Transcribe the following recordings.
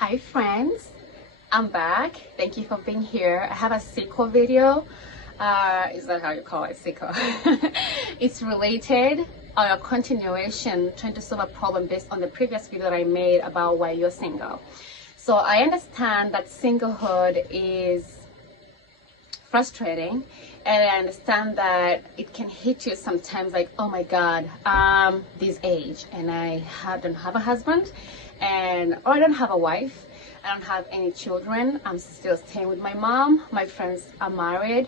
Hi friends, I'm back. Thank you for being here. I have a sequel video. Is that how you call it? Sequel. It's related or a continuation trying to solve a problem based on the previous video that I made about why you're single. So I understand that singlehood is frustrating, and I understand that it can hit you sometimes like, oh my god, this age and I don't have a husband, or I don't have a wife, I don't have any children, I'm still staying with my mom, my friends are married,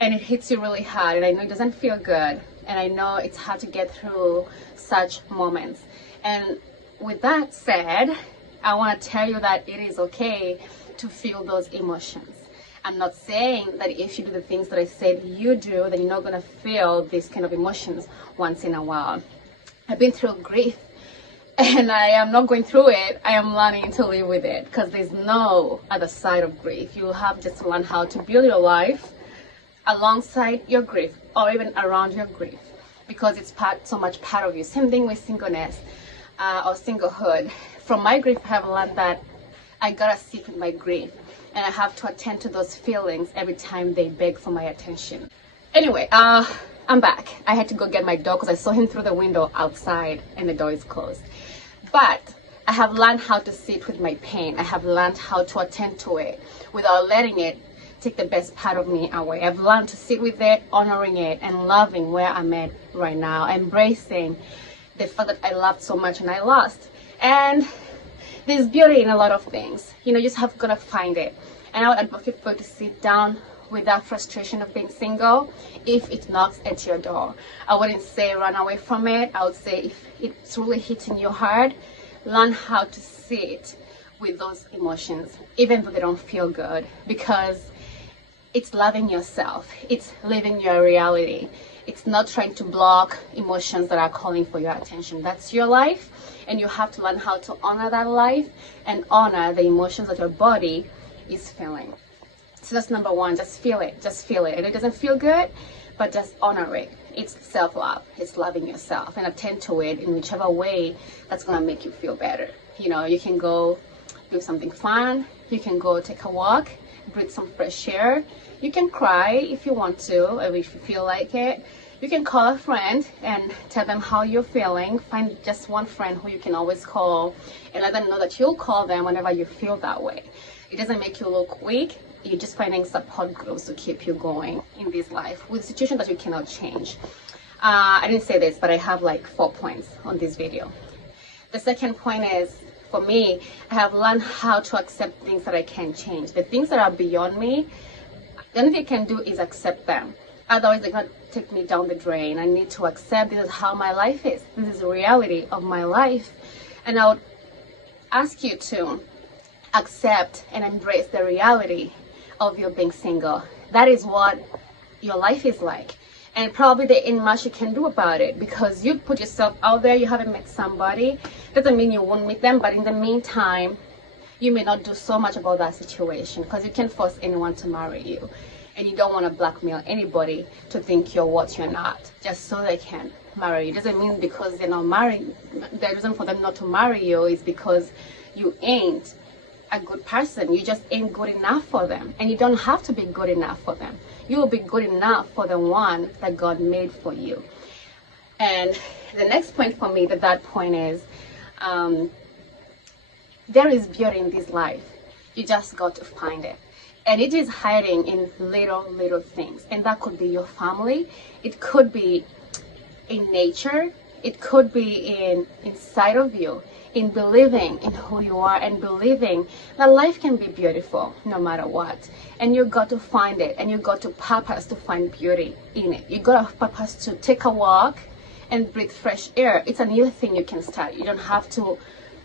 and it hits you really hard, and I know it doesn't feel good, and I know it's hard to get through such moments. And with that said, I want to tell you that it is okay to feel those emotions. I'm not saying that if you do the things that I said you do, then you're not going to feel these kind of emotions once in a while. I've been through grief, and I am not going through it. I am learning to live with it, because there's no other side of grief. You have just to learn how to build your life alongside your grief, or even around your grief, because it's so much part of you. Same thing with singleness or singlehood. From my grief, I have learned that I gotta sit with my grief, and I have to attend to those feelings every time they beg for my attention. Anyway, I'm back. I had to go get my dog because I saw him through the window outside and the door is closed. But I have learned how to sit with my pain. I have learned how to attend to it without letting it take the best part of me away. I've learned to sit with it, honoring it, and loving where I'm at right now, embracing the fact that I loved so much and I lost. And there's beauty in a lot of things. You just have got to find it. And I would advocate for you to sit down with that frustration of being single if it knocks at your door. I wouldn't say run away from it. I would say if it's really hitting you hard, learn how to sit with those emotions, even though they don't feel good, because it's loving yourself. It's living your reality. It's not trying to block emotions that are calling for your attention. That's your life, and you have to learn how to honor that life and honor the emotions that your body is feeling. So that's number one. Just feel it. Just feel it. And it doesn't feel good, but just honor it. It's self-love. It's loving yourself, and attend to it in whichever way that's going to make you feel better. You can go do something fun. You can go take a walk, breathe some fresh air. You can cry if you want to, or if you feel like it. You can call a friend and tell them how you're feeling. Find just one friend who you can always call and let them know that you'll call them whenever you feel that way. It doesn't make you look weak. You're just finding support groups to keep you going in this life with situations that you cannot change. I didn't say this, but I have like 4 points on this video. The second point is, for me, I have learned how to accept things that I can't change. The things that are beyond me, the only thing I can do is accept them. Otherwise, they're going to take me down the drain. I need to accept this is how my life is. This is the reality of my life. And I would ask you to accept and embrace the reality of you being single. That is what your life is like. And probably there ain't much you can do about it, because you put yourself out there. You haven't met somebody. Doesn't mean you won't meet them, but in the meantime, you may not do so much about that situation, because you can't force anyone to marry you. And you don't want to blackmail anybody to think you're what you're not, just so they can marry you. It doesn't mean because they're not married, the reason for them not to marry you is because you ain't a good person. You just ain't good enough for them. And you don't have to be good enough for them. You will be good enough for the one that God made for you. And the next point for me, that point is, there is beauty in this life. You just got to find it. And it is hiding in little things. And that could be your family. It could be in nature. It could be inside of you, in believing in who you are and believing that life can be beautiful no matter what. And you got to find it, and you got to purpose to find beauty in it. You got to purpose to take a walk and breathe fresh air. It's a new thing you can start. You don't have to,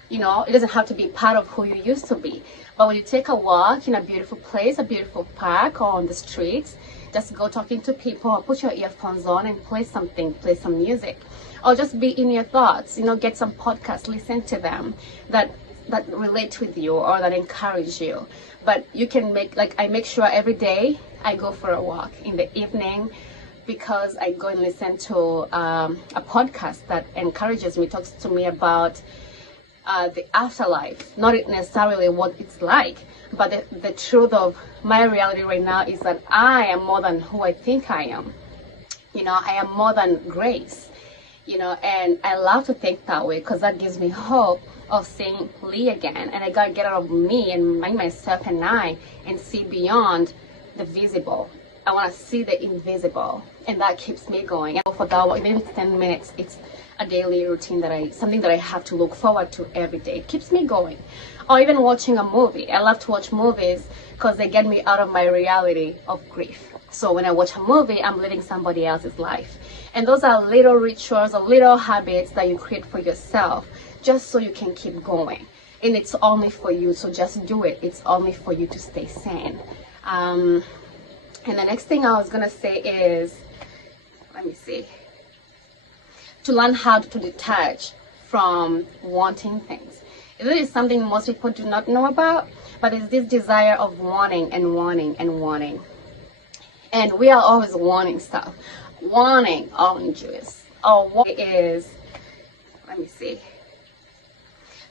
it doesn't have to be part of who you used to be. But when you take a walk in a beautiful place, a beautiful park, or on the streets, just go talking to people, or put your earphones on and play some music, or just be in your thoughts. Get some podcasts, listen to them that relate with you or that encourage you. But you can I make sure every day I go for a walk in the evening, because I go and listen to a podcast that encourages me, talks to me about the afterlife, not necessarily what it's like, but the truth of my reality right now is that I am more than who I think I am. I am more than grace, and I love to think that way because that gives me hope of seeing Lee again. And I gotta get out of me and myself and I and see beyond the visible. I want to see the invisible, and that keeps me going. And for that, even 10 minutes, it's a daily routine something that I have to look forward to every day. It keeps me going. Or even watching a movie. I love to watch movies because they get me out of my reality of grief. So when I watch a movie, I'm living somebody else's life. And those are little rituals or little habits that you create for yourself just so you can keep going. And it's only for you, so just do it. It's only for you to stay sane. And the next thing I was going to say is, let me see, to learn how to detach from wanting things. This is something most people do not know about, but it's this desire of wanting and wanting and wanting. And we are always wanting stuff. Wanting orange juice. Or what is, let me see,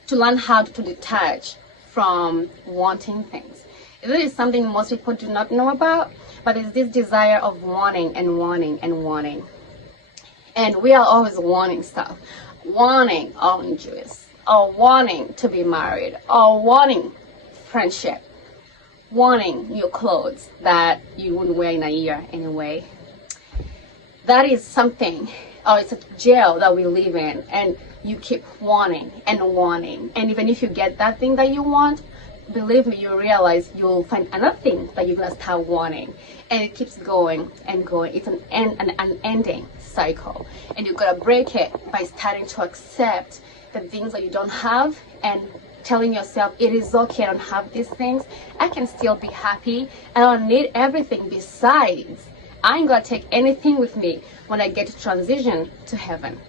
to learn how to detach from wanting things. This is something most people do not know about, but it's this desire of wanting and wanting and wanting. And we are always wanting stuff. Wanting orange juice, or wanting to be married, or wanting friendship, wanting new clothes that you wouldn't wear in a year anyway. That is something, or it's a jail that we live in, and you keep wanting and wanting. And even if you get that thing that you want, believe me, you realize you'll find another thing that you're gonna start wanting, and it keeps going and going. It's an unending cycle, and you've got to break it by starting to accept the things that you don't have and telling yourself it is okay, I don't have these things, I can still be happy, I don't need everything. Besides, I ain't gonna take anything with me when I get to transition to heaven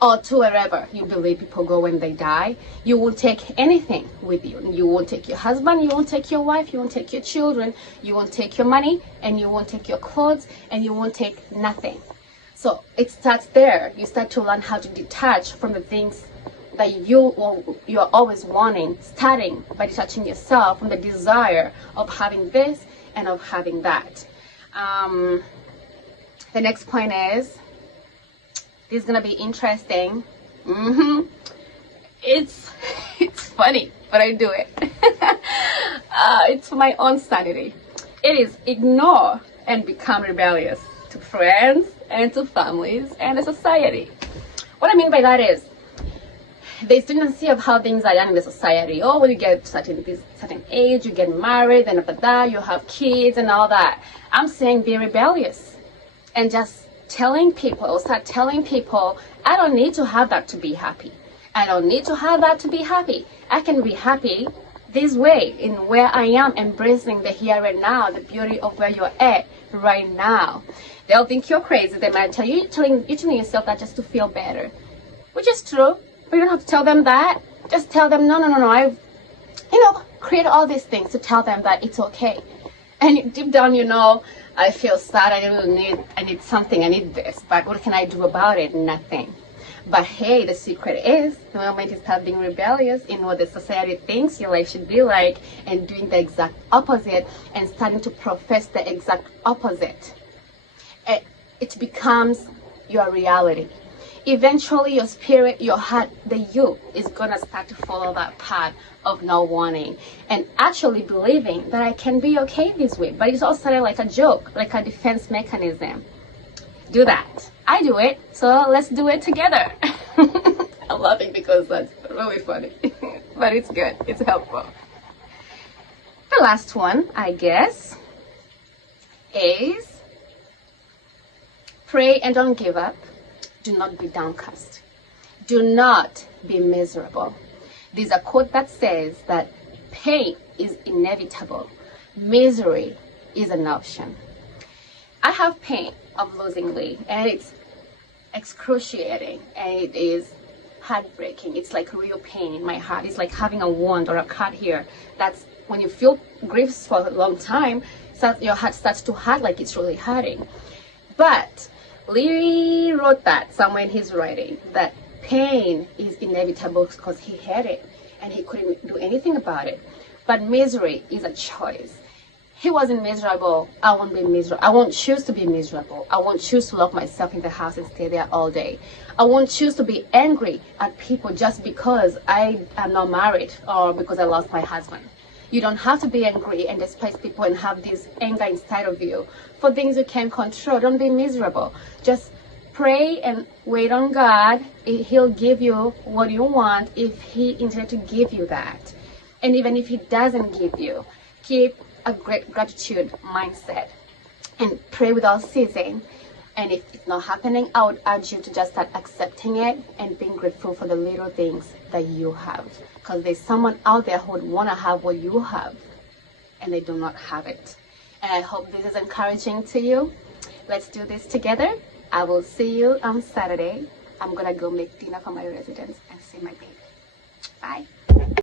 or to wherever you believe people go when they die. You won't take anything with you. You won't take your husband, you won't take your wife, you won't take your children, you won't take your money, and you won't take your clothes, and you won't take nothing. So it starts there. You start to learn how to detach from the things that you're always wanting, starting by detaching yourself from the desire of having this and of having that. The next point is, this is gonna be interesting. It's funny, but I do it. It's for my own sanity. It is ignore and become rebellious to friends and to families and to society. What I mean by that is, there's tendency of how things are done in the society. Oh, when you get to certain age, you get married, and after that, you have kids and all that. I'm saying be rebellious and just start telling people, I don't need to have that to be happy. I don't need to have that to be happy. I can be happy this way, in where I am, embracing the here and now, the beauty of where you're at right now. They'll think you're crazy. They might tell you, you're telling yourself that just to feel better, which is true. But you don't have to tell them that. Just tell them, no, I've, create all these things to tell them that it's okay. And deep down, I feel sad, I need something, I need this, but what can I do about it? Nothing. But hey, the secret is, the moment you start being rebellious in what the society thinks your life should be like, and doing the exact opposite, and starting to profess the exact opposite, it becomes your reality. Eventually, your spirit, your heart, the you is gonna start to follow that path of not wanting and actually believing that I can be okay this way. But it's all started like a joke, like a defense mechanism. Do that. I do it, so let's do it together. I'm laughing because that's really funny, but it's good. It's helpful. The last one, I guess, is pray and don't give up. Do not be downcast. Do not be miserable. There's a quote that says that pain is inevitable. Misery is an option. I have pain of losing Lee, and it's excruciating, and it is heartbreaking. It's like real pain in my heart. It's like having a wound or a cut here. That's when you feel grief for a long time, so your heart starts to hurt like it's really hurting. But Lee wrote that somewhere in his writing, that Pain is inevitable because he had it and he couldn't do anything about it. But misery is a choice. He wasn't miserable. I won't be miserable. I won't choose to be miserable. I won't choose to lock myself in the house and stay there all day. I won't choose to be angry at people just because I am not married or because I lost my husband. You don't have to be angry and despise people and have this anger inside of you for things you can't control. Don't be miserable. Just pray and wait on God. He'll give you what you want if He intended to give you that. And even if He doesn't give you, keep a great gratitude mindset and pray without ceasing. And if it's not happening, I would urge you to just start accepting it and being grateful for the little things that you have. Because there's someone out there who would want to have what you have and they do not have it. And I hope this is encouraging to you. Let's do this together. I will see you on Saturday. I'm going to go make dinner for my residents and see my baby. Bye.